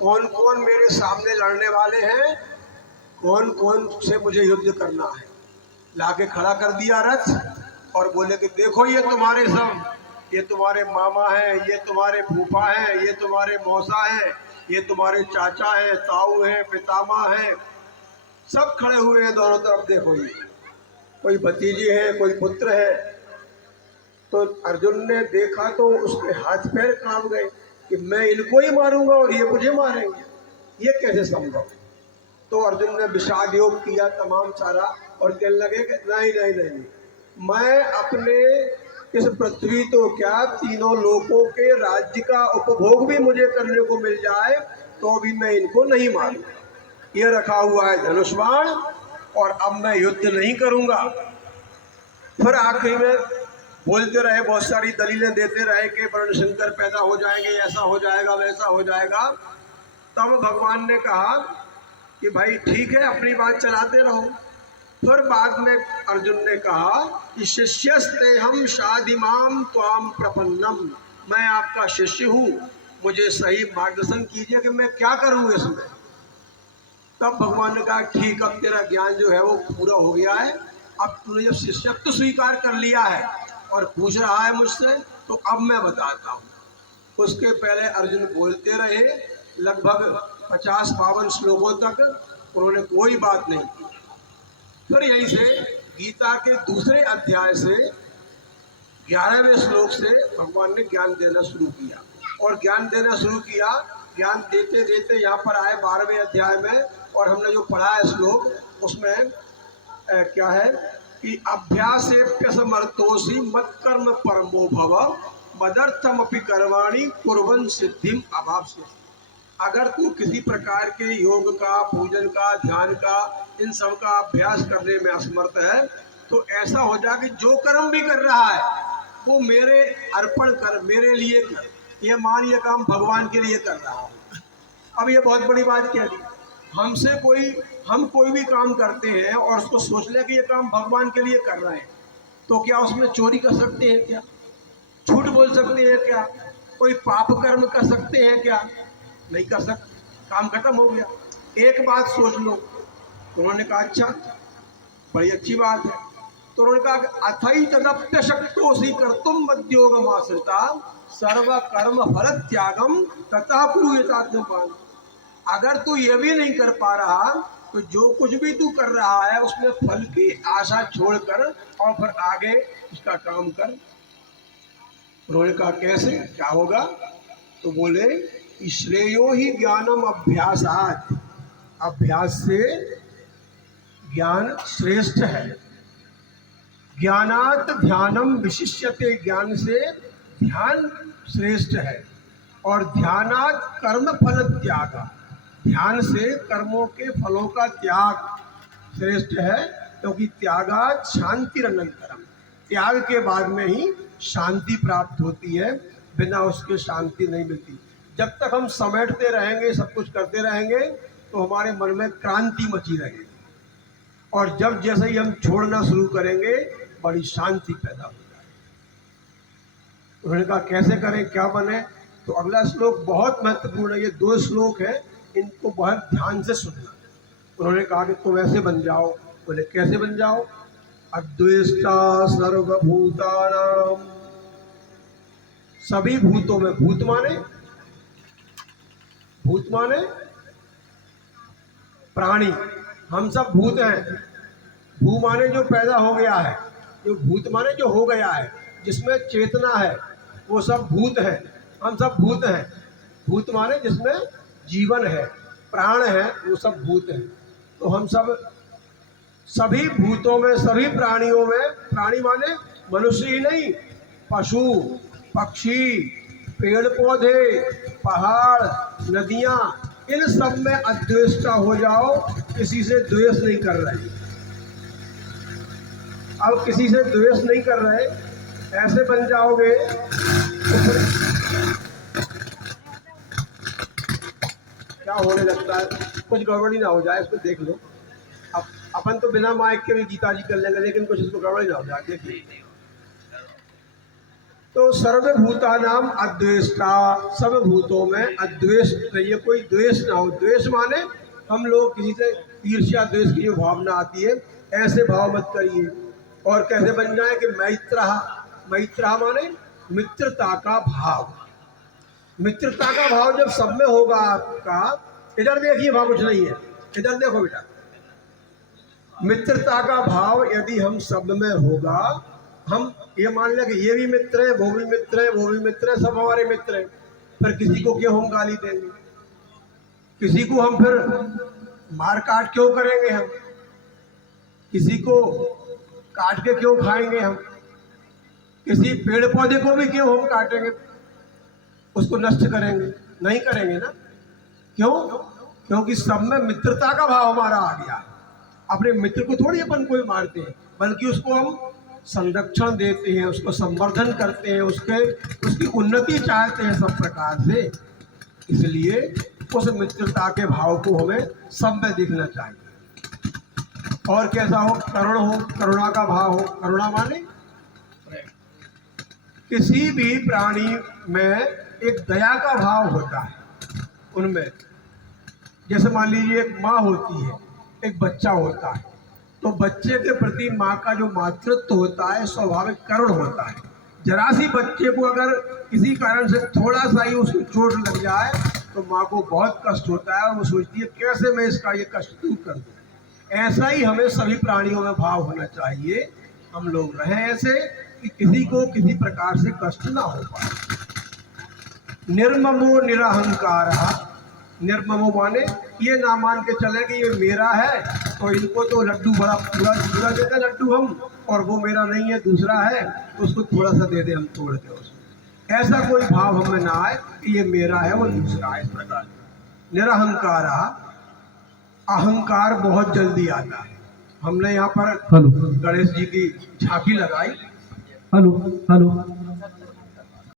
कौन कौन मेरे सामने लड़ने वाले हैं, कौन कौन से मुझे युद्ध करना है। लाके खड़ा कर दिया रथ और बोले कि देखो ये तुम्हारे सब, ये तुम्हारे मामा हैं, ये तुम्हारे फूफा हैं, ये तुम्हारे मौसा हैं, ये तुम्हारे चाचा हैं, ताऊ हैं, पितामह हैं, सब खड़े हुए हैं दोनों तरफ। देखो ये कोई भतीजे हैं, कोई पुत्र है। तो अर्जुन ने देखा तो उसके हाथ पैर कांप गए कि मैं इनको ही मारूंगा और ये मुझे मारेंगे, ये कैसे संभव। तो अर्जुन ने विषाद योग किया तमाम सारा और कहने लगे कि नहीं नहीं नहीं, मैं अपने इस पृथ्वी तो क्या तीनों लोकों के राज्य का उपभोग भी मुझे करने को मिल जाए तो भी मैं इनको नहीं मारूंगा। ये रखा हुआ है धनुष बाण और अब मैं युद्ध नहीं करूंगा। फिर आखिरी में बोलते रहे, बहुत सारी दलीलें देते रहे कि वर्ण शंकर पैदा हो जाएंगे, ऐसा हो जाएगा, वैसा हो जाएगा। तब भगवान ने कहा कि भाई ठीक है, अपनी बात चलाते रहो। फिर बाद में अर्जुन ने कहा कि शिष्यस्ते हम शादिमाम त्वाम प्रपन्नम, मैं आपका शिष्य हूँ, मुझे सही मार्गदर्शन कीजिए कि मैं क्या करूँ इसमें। तब भगवान ने कहा ठीक, अब तेरा ज्ञान जो है वो पूरा हो गया है, अब तूने जब शिष्यत्व स्वीकार कर लिया है और पूछ रहा है मुझसे, तो अब मैं बताता हूँ। उसके पहले अर्जुन बोलते रहे लगभग 50-52 श्लोकों तक, उन्होंने कोई बात नहीं की। फिर यहीं से गीता के दूसरे अध्याय से 11वें श्लोक से भगवान ने ज्ञान देना शुरू किया और ज्ञान देना शुरू किया। ज्ञान देते देते यहाँ पर आए 12वें अध्याय में, और हमने जो पढ़ा है श्लोक उसमें क्या है कि अभ्यासेप्यसमर्थोषि मत्कर्म परमो भव मदर्थमपि कर्माणि कुर्वन् सिद्धिम अवाप्स्यसि। अगर तू किसी प्रकार के योग का, पूजन का, ध्यान का, इन सब का अभ्यास करने में असमर्थ है तो ऐसा हो जाए कि जो कर्म भी कर रहा है वो मेरे अर्पण कर, मेरे लिए कर। ये मान ये काम भगवान के लिए कर रहा हूँ। अब ये बहुत बड़ी बात कह दी। हम कोई भी काम करते हैं और उसको सोच ले कि ये काम भगवान के लिए कर रहे हैं, तो क्या उसमें चोरी कर सकते हैं क्या? झूठ बोल सकते हैं क्या? कोई पाप कर्म कर सकते हैं क्या? नहीं कर सकते, काम खत्म हो गया। एक बात सोच लो। उन्होंने कहा अच्छा, बड़ी अच्छी बात है। तो उन्होंने कहा अथई तदप्य शक्तोषि कर्तुम मद्योगम आश्रिता सर्व कर्म फल त्यागम तथा पुरुषात्मपान। अगर तू ये भी नहीं कर पा रहा तो जो कुछ भी तू कर रहा है उसमें फल की आशा छोड़कर और फिर आगे उसका काम कर। उन्होंने कहा कैसे, क्या होगा? तो बोले श्रेयो ही ज्ञानम अभ्यासात्, अभ्यास से ज्ञान श्रेष्ठ है। ज्ञानात् ध्यानम विशिष्यते, ज्ञान से ध्यान श्रेष्ठ है। और ध्यानात् कर्म फल त्याग, ध्यान से कर्मों के फलों का त्याग श्रेष्ठ है, क्योंकि त्यागात् शांतिरनंतरम, त्याग के बाद में ही शांति प्राप्त होती है, बिना उसके शांति नहीं मिलती। जब तक हम समेटते रहेंगे, सब कुछ करते रहेंगे तो हमारे मन में क्रांति मची रहेगी, और जब जैसे ही हम छोड़ना शुरू करेंगे बड़ी शांति पैदा हो जाएगी। उन्होंने कहा कैसे करें, क्या बने? तो अगला श्लोक बहुत महत्वपूर्ण है। ये 2 श्लोक है, इनको बहुत ध्यान से सुनना। उन्होंने कहा कि तुम ऐसे बन जाओ। बोले कैसे बन जाओ? अद्वेष्टा सर्वभूतानां, सभी भूतों में, भूत माने प्राणी, हम सब भूत हैं। भू माने जो पैदा हो गया है, जो भूत माने जो हो गया है, जिसमें चेतना है, वो सब भूत है। हम सब भूत हैं। भूत माने जिसमें जीवन है, प्राण है, वो सब भूत हैं। तो हम सब सभी भूतों में, सभी प्राणियों में, प्राणी माने मनुष्य ही नहीं, पशु पक्षी, पेड़ पौधे, पहाड़, नदियाँ, इन सब में अद्वेष्टा हो जाओ। किसी से द्वेष नहीं कर रहे। अब किसी से द्वेष नहीं कर रहे, ऐसे बन जाओगे तो क्या होने लगता है, कुछ गड़बड़ी ना हो जाए, इसको देख लो। अब अपन तो बिना माइक के भी गीता जी कर लेंगे, लेकिन कुछ इसको गड़बड़ी ना हो जाए, देखिए। तो सर्वभूतानाम अद्वेष्टा, सब भूतों में अद्वेष रहिए, कोई द्वेष ना हो। द्वेष माने हम लोग किसी से ईर्ष्या द्वेष की जो भावना आती है, ऐसे भाव मत करिए। और कैसे बन जाए कि मैत्रा, मैत्रा माने मित्रता का भाव। मित्रता का भाव जब सब में होगा आपका, इधर देखिए वहां कुछ नहीं है, इधर देखो बेटा, मित्रता का भाव यदि हम सब में होगा, हम ये मान लें कि ये भी मित्र है, वो भी मित्र है, वो भी मित्र है, सब हमारे मित्र हैं, फिर किसी को क्यों हम गाली देंगे, किसी को हम फिर मार काट क्यों करेंगे, हम किसी को काट के क्यों खाएंगे, हम किसी पेड़ पौधे को भी क्यों हम काटेंगे, उसको नष्ट करेंगे, नहीं करेंगे ना। क्यों? क्योंकि सब में मित्रता का भाव हमारा आ गया है। अपने मित्र को थोड़ी अपन कोई मारते हैं, बल्कि उसको हम संरक्षण देते हैं, उसको संवर्धन करते हैं, उसकी उन्नति चाहते हैं सब प्रकार से। इसलिए उस मित्रता के भाव को हमें सब में दिखना चाहिए। और कैसा हो? करुण हो, करुणा का भाव हो। करुणा माने किसी भी प्राणी में एक दया का भाव होता है उनमें। जैसे मान लीजिए एक माँ होती है, एक बच्चा होता है, तो बच्चे के प्रति माँ का जो मातृत्व होता है स्वाभाविक करुण होता है। जरा सी बच्चे को अगर किसी कारण से थोड़ा सा ही उसको चोट लग जाए तो माँ को बहुत कष्ट होता है और वो सोचती है कैसे मैं इसका ये कष्ट दूर कर दूँ। ऐसा ही हमें सभी प्राणियों में भाव होना चाहिए, हम लोग रहें ऐसे कि किसी को किसी प्रकार से कष्ट ना हो पाए। निर्ममो निरहंकार, निर्ममो माने ये ना मान के चले कि ये मेरा है तो इनको तो लड्डू बड़ा पूरा पूरा देते हैं लड्डू हम, और वो मेरा नहीं है दूसरा है तो उसको थोड़ा सा दे दे हम तोड़ के उसको। ऐसा कोई भाव हमें ना आए कि ये मेरा है वो दूसरा है। इस प्रकार निरहंकार, अहंकार बहुत जल्दी आता है। हमने यहाँ पर गणेश जी की झांकी लगाई। Hello hello